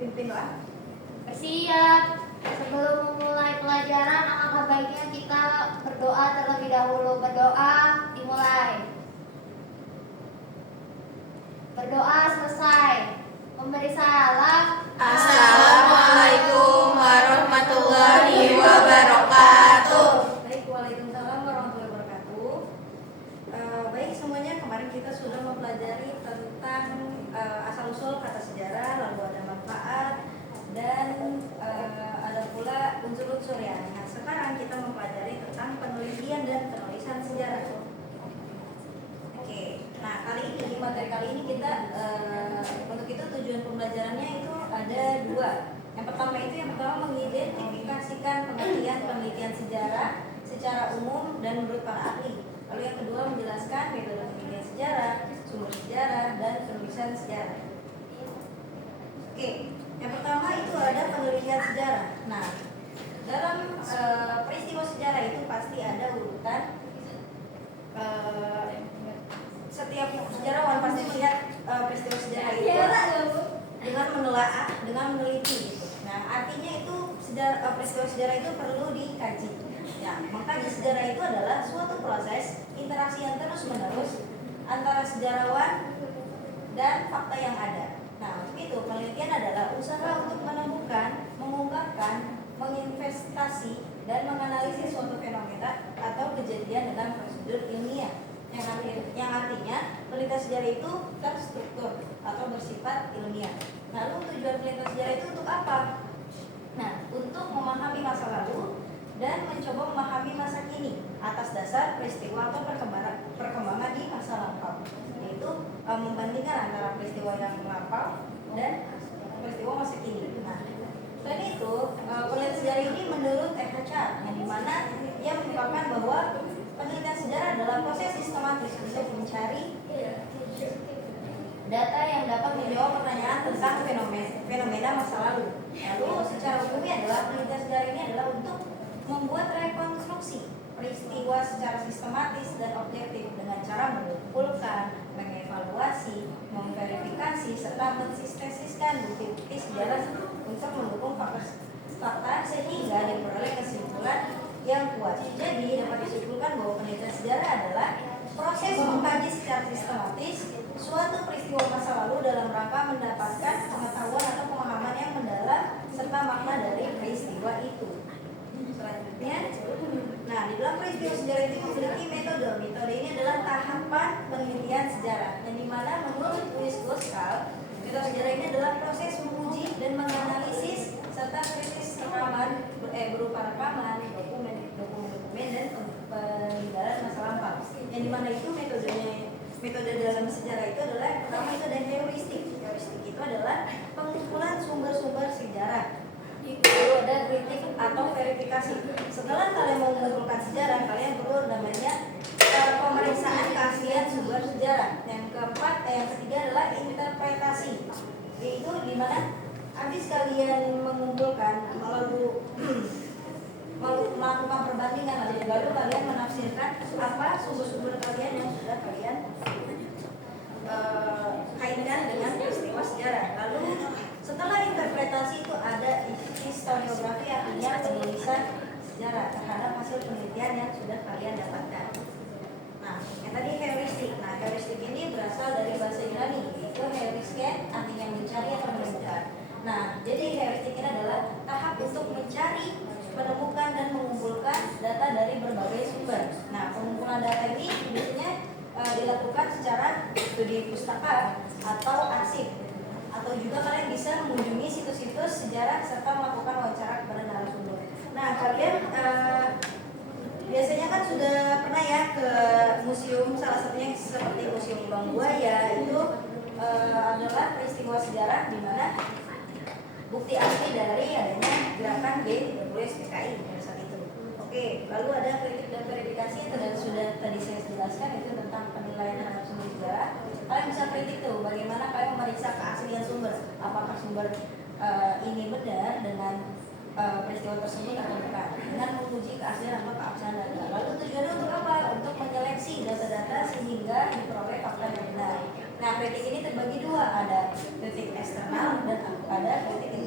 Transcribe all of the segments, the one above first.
pimpinlah. Bersiap. Sebelum memulai pelajaran, alangkah baiknya kita berdoa terlebih dahulu. Berdoa dimulai. Berdoa selesai. Memberi salam. Assalamualaikum warahmatullahi wabarakatuh. Baik, waalaikumsalam warahmatullahi wabarakatuh. Baik semuanya, kemarin kita sudah mempelajari tentang asal-usul kata sejarah, lalu ada manfaat, dan ada pula unsur-unsur ya. Nah, sekarang kita mempelajari tentang penelitian dan penulisan sejarah. Oke, nah di materi kali ini kita untuk itu tujuan pembelajarannya itu ada dua. Yang pertama mengidentifikasikan pengertian penelitian sejarah secara umum dan menurut para ahli. Lalu yang kedua menjelaskan metode penelitian sejarah, sumber sejarah, dan penulisan sejarah. Oke, yang pertama itu ada penelitian sejarah. Nah, dalam peristiwa sejarah itu pasti ada urutan. Setiap sejarawan pasti melihat peristiwa sejarah itu dengan menelaah, dengan meneliti. Gitu. Nah, artinya itu peristiwa sejarah itu perlu dikaji. Ya, maka sejarah itu adalah suatu proses interaksi yang terus-menerus antara sejarawan dan fakta yang ada. Nah, untuk itu penelitian adalah usaha untuk menemukan, mengungkapkan, menginvestasi, dan menganalisis suatu fenomena atau kejadian dengan prosedur ilmiah. Yang artinya penelitian sejarah itu terstruktur atau bersifat ilmiah. Lalu tujuan penelitian sejarah itu untuk apa? Nah, untuk memahami masa lalu dan mencoba memahami masa kini atas dasar peristiwa atau perkembangan di masa lampau, yaitu membandingkan antara peristiwa yang lampau dan peristiwa masa kini. Nah, selain itu penelitian sejarah ini menurut THC, yang dimana ia mengungkapkan bahwa penelitian sejarah adalah proses sistematis untuk mencari data yang dapat menjawab pertanyaan tentang fenomena masa lalu. Lalu secara umumnya adalah penelitian sejarah ini adalah untuk membuat rekonstruksi peristiwa secara sistematis dan objektif dengan cara mengumpulkan, mengevaluasi, memverifikasi, serta mensintesiskan bukti-bukti sejarah untuk mendukung fakta sehingga diperoleh kesimpulan yang kuat. Jadi dapat disimpulkan bahwa penelitian sejarah adalah proses mengkaji secara sistematis suatu peristiwa masa lalu dalam rangka mendapatkan pengetahuan atau pemahaman yang mendalam serta makna dari peristiwa itu. Selanjutnya, nah di dalam peristiwa sejarah itu memiliki metode. Metode ini adalah tahapan penelitian sejarah, yang dimana menurut Louis Goskal, metode sejarah ini adalah proses menguji dan menganalisis serta kritis berupa rekaman, dokumen dan peninggalan masa lampau. Yang dimana itu metode dalam sejarah itu adalah yang pertama itu ada heuristik. Heuristik itu adalah pengumpulan sumber-sumber sejarah. Lalu ada kritik atau verifikasi. Setelah kalian mengumpulkan sejarah, kalian perlu namanya pemeriksaan keaslian sumber sejarah. Yang ketiga adalah interpretasi, yaitu dimana habis kalian mengumpulkan lalu melakukan perbandingan lalu kalian menafsirkan apa sumber-sumber kalian yang sudah kalian kaitkan dengan peristiwa sejarah. Lalu setelah interpretasi itu ada historiografi, artinya penulisan sejarah terhadap hasil penelitian yang sudah kalian dapatkan. Nah, yang tadi heuristik. Nah, heuristik ini berasal dari bahasa Yunani, yaitu heuriske, artinya mencari atau menemukan. Nah, jadi heuristik ini adalah tahap untuk mencari, menemukan dan mengumpulkan data dari berbagai sumber. Nah, pengumpulan data ini biasanya dilakukan secara studi pustaka atau arsip, atau juga kalian bisa mengunjungi situs-situs sejarah serta melakukan wawancara kepada narasumber. Nah, kalian biasanya kan sudah pernah ya ke museum, salah satunya seperti Museum Lubang Buaya. Itu adalah peristiwa sejarah di mana bukti asli dari adanya gerakan G30S PKI pada saat itu. Oke, lalu ada kritik dan verifikasi itu dan sudah tadi saya jelaskan, itu tentang penilaian terhadap sumber sejarah. Kalian bisa kritik tuh bagaimana kalian memeriksa keaslian sumber, apakah sumber ini benar dengan peristiwa tersebut atau bukan, dengan menguji keaslian atau keabsahan data. Lalu tujuannya untuk apa? Untuk menyeleksi data-data sehingga diperoleh fakta yang benar. Nah, kritik ini terbagi dua, ada kritik eksternal dan ada kritik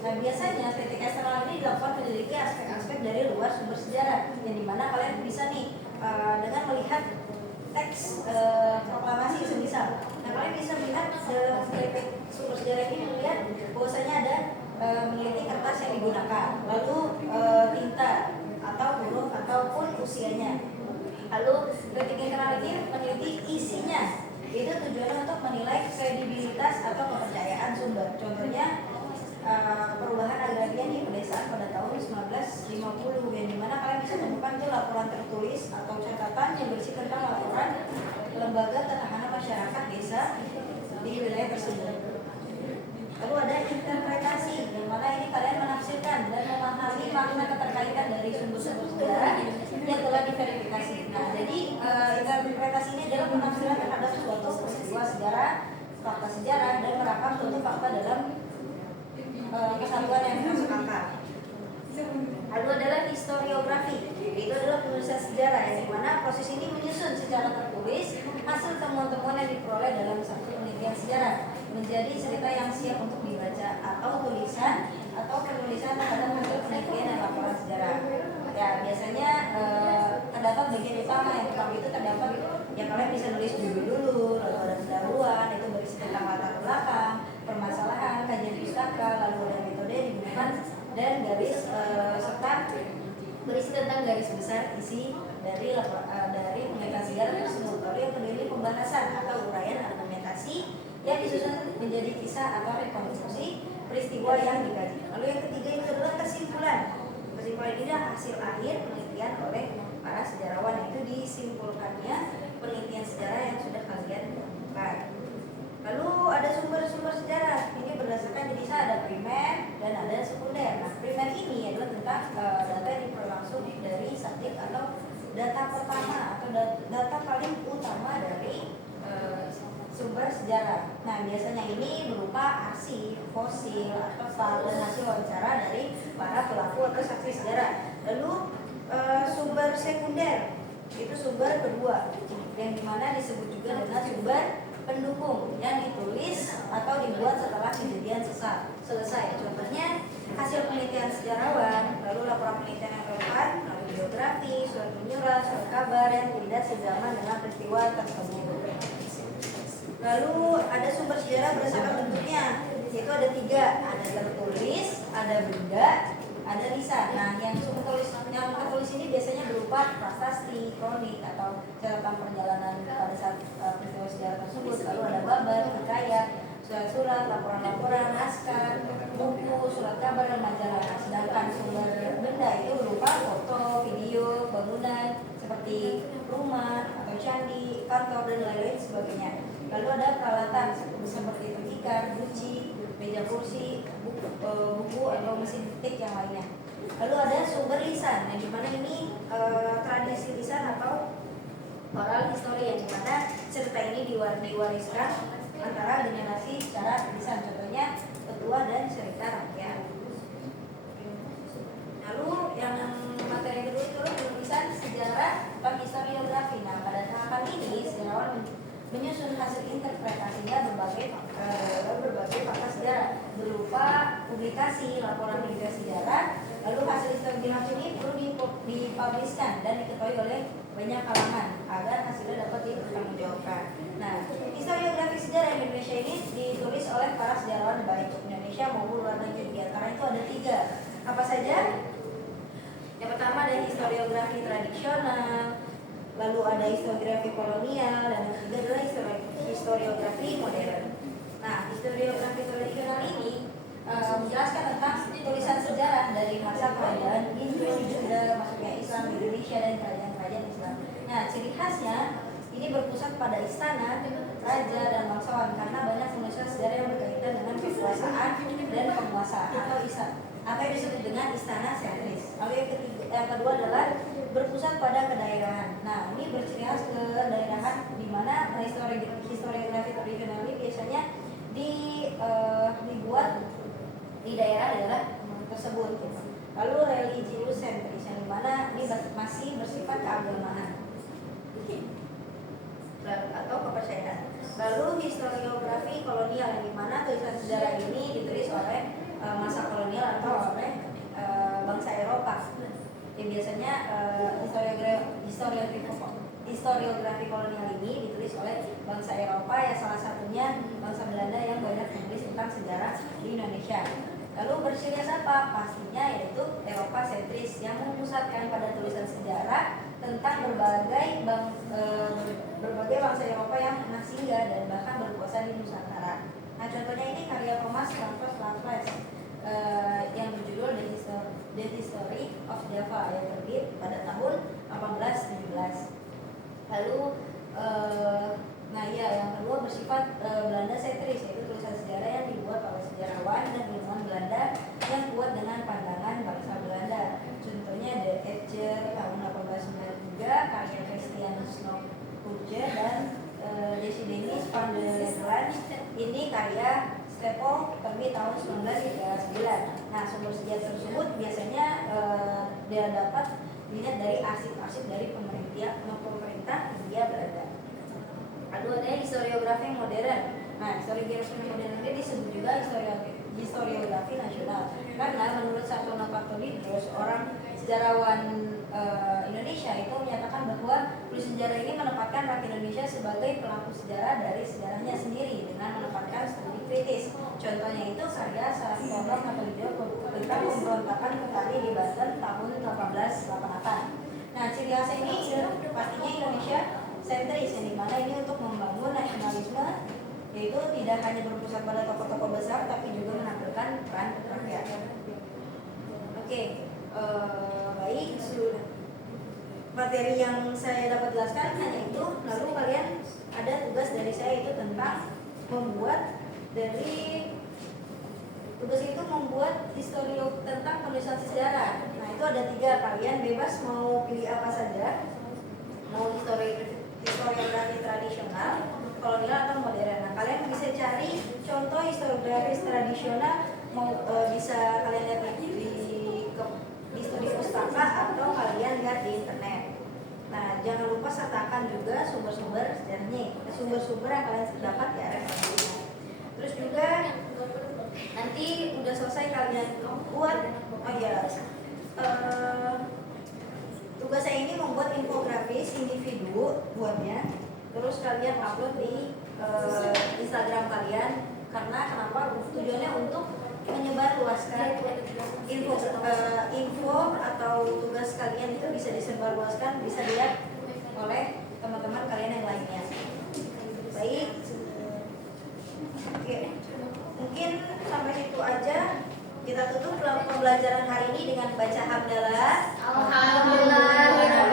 Nah, biasanya kritik eksternal ini dilakukan menyelidiki aspek-aspek dari luar sumber sejarah, yang dimana kalian bisa nih dengan melihat teks proklamasi semisal. Nah, kalian bisa melihat dalam kritik sumber sejarah ini melihat bahwasanya ada meneliti kertas yang digunakan, lalu tinta atau huruf ataupun usianya. Lalu kritik internal ini meneliti isinya. Itu tujuannya untuk menilai kredibilitas atau kepercayaan sumber. Contohnya perubahan agraria di pedesaan pada tahun 1950, yang dimana kalian bisa temukan tuh laporan tertulis atau catatan yang berisi tentang laporan lembaga ketahanan masyarakat desa di wilayah tersebut. Lalu ada interpretasi, yang mana ini kalian menafsirkan dan memahami makna keterkaitan dari sumber-sumber sejarah yang telah diverifikasi. Nah, jadi interpretasi ini adalah penafsiran terhadap suatu peristiwa sejarah, fakta sejarah, dan merakam suatu fakta dalam kesatuan yang masuk akal. Lalu adalah historiografi, itu adalah penulisan sejarah, yang dimana proses ini menyusun secara tertulis hasil temuan-temuan yang diperoleh dalam satu penelitian sejarah menjadi cerita yang siap untuk dibaca, atau tulisan atau penulisan terhadap hasil penelitian dan laporan sejarah. Ya, biasanya terdapat bagian utama, yang pertama itu terdapat yang kalian bisa nulis dulu, lalu ada pendahuluan, itu berisi tentang latar belakang, permasalahan, kajian pustaka, lalu ada metode yang digunakan dan garis serta berisi tentang garis besar isi dari penelitian sejarah tersebut. Lalu yang kedua ini pembahasan atau uraian argumentasi yang disusun menjadi kisah atau rekonstruksi peristiwa yang dikaji. Lalu yang ketiga itu adalah kesimpulan. Kesimpulan ini adalah hasil akhir penelitian oleh para sejarawan, yaitu disimpulkannya penelitian sejarah yang sudah kalian lakukan. Lalu ada sumber-sumber sejarah. Ini berdasarkan jenisnya, ada primer dan ada sekunder. Nah, primer ini adalah tentang data yang diperoleh langsung dari subjek atau data pertama atau data paling utama dari sumber sejarah. Nah, biasanya ini berupa arsip, fosil, atau file dan hasil wawancara dari para pelaku atau saksi sejarah. Lalu sumber sekunder itu sumber kedua, yang dimana disebut juga dengan sumber pendukung, yang ditulis atau dibuat setelah kejadian selesai. Contohnya hasil penelitian sejarawan, lalu laporan penelitian yang relevan, lalu biografi, surat menyurat, surat kabar yang tidak sejaman dengan peristiwa tersebut. Lalu ada sumber sejarah berdasarkan bentuknya, yaitu ada 3, ada tertulis, ada benda, ada lisan. Nah, yang tertulis ini biasanya berupa prasasti, kronik, atau catatan perjalanan pada saat peristiwa sejarah tersebut. Lalu ada babat, hikayat, surat-surat, laporan-laporan, naskah, buku, surat kabar, dan majalah. Sedangkan sumber benda itu berupa foto, video, bangunan seperti rumah atau candi, kantor, dan lain-lain sebagainya. Lalu ada peralatan seperti tikar, guci, meja kursi, buku atau mesin ketik yang lainnya. Lalu ada sumber lisan, yang dimana ini tradisi lisan atau oral history, yang dimana cerita ini diwariskan antara generasi secara lisan. Contohnya petua dan cerita rakyat. Lalu yang materi kedua itu penulisan sejarah atau historiografi. Nah, pada tahapan ini sejarawan menyusun hasil interpretasinya berbagai fakta sejarah berupa publikasi, laporan penelitian sejarah. Lalu hasil historiografi ini perlu dipubliskan dan diketahui oleh banyak kalangan agar hasilnya dapat dipertanggungjawabkan. Nah, historiografi sejarah Indonesia ini ditulis oleh para sejarawan baik Indonesia maupun luar negeri. Di antara itu ada 3. Apa saja? Yang pertama ada historiografi tradisional, lalu ada historiografi kolonial, dan yang ketiga adalah historiografi modern. Nah, historiografi tradisional ini menjelaskan tentang tulisan sejarah dari masa kerajaan Hindu, Buddha, masuknya Islam, Indonesia, dan kerajaan-kerajaan Islam. Nah, ciri khasnya ini berpusat pada istana, raja, dan bangsawan, karena banyak penulisan sejarah yang berkaitan dengan kekuasaan dan penguasa atau apa yang disebut dengan istana sentris. Lalu yang kedua adalah berpusat pada kedaerahan. Nah, ini berciri khas kedaerahan, di mana historiografi tradisional ini biasanya dibuat di daerah-daerah tersebut. Lalu religius sentris, yang dimana ini masih bersifat keagamaan atau kepercayaan. Lalu historiografi kolonial, yang dimana tulisan sejarah ini ditulis oleh masa kolonial Ya biasanya historiografi kolonial ini ditulis oleh bangsa Eropa ya, salah satunya bangsa Belanda yang banyak menulis tentang sejarah di Indonesia. Lalu berciri khas apa? Pastinya yaitu Eropa sentris yang memusatkan pada tulisan sejarah tentang berbagai bangsa Eropa yang pernah singgah dan bahkan berkuasa di Nusantara. Nah, contohnya ini karya Thomas Raffles yang berjudul The History of Java yang terbit pada tahun 1817. Lalu yang kedua bersifat Belanda sentris, yaitu tulisan sejarah yang dibuat oleh sejarawan dan ilmuwan Belanda yang kuat dengan pandangan bangsa Belanda. Contohnya The Edger tahun 1893 karya Christian Snodgrass dan Desidenius van der Laan. Ini karya Stapel terbit tahun 1939. Nah, sumber sejarah tersebut biasanya dia dapat dilihat dari arsip-arsip dari pemerintah Hindia Belanda. Lalu ada historiografi modern. Nah, historiografi modern ini disebut juga historiografi nasional karena menurut Sartono Pastorius, seorang sejarawan Indonesia itu menyatakan bahwa tulis sejarah ini menempatkan rakyat Indonesia sebagai pelaku sejarah dari sejarahnya sendiri dengan menempatkan studi kritis. Contohnya itu karya Sartono Pastorius tentang pemberontakan petani di Banten tahun 1888. Nah, ciri khas ini pastinya Indonesia sentris, yang dimana ini untuk membangun nasionalisme, yaitu tidak hanya berpusat pada tokoh-tokoh besar tapi juga menampilkan peran rakyat. Oke, baik, sudah materi yang saya dapat jelaskan hanya itu. Lalu kalian ada tugas dari saya itu tentang membuat historio tentang penulisan sejarah. Nah, itu ada 3, kalian bebas mau pilih apa saja, mau historiografi tradisional, kolonial atau modern. Nah, kalian bisa cari contoh historiografi tradisional, bisa kalian lihat di studi pustaka atau kalian lihat di internet. Nah, jangan lupa sertakan juga sumber-sumber sejarahnya, sumber-sumber yang kalian dapat ya, referensinya. Terus juga nanti udah selesai kalian buat, tugas saya ini membuat infografis individu buatnya, terus kalian upload di Instagram kalian. Karena kenapa? Tujuannya untuk menyebarluaskan info atau tugas kalian itu bisa disebarluaskan, bisa dilihat oleh teman-teman kalian yang lainnya. Baik, oke, mungkin sampai situ aja. Kita tutup pembelajaran hari ini dengan baca hamdalah. Alhamdulillah.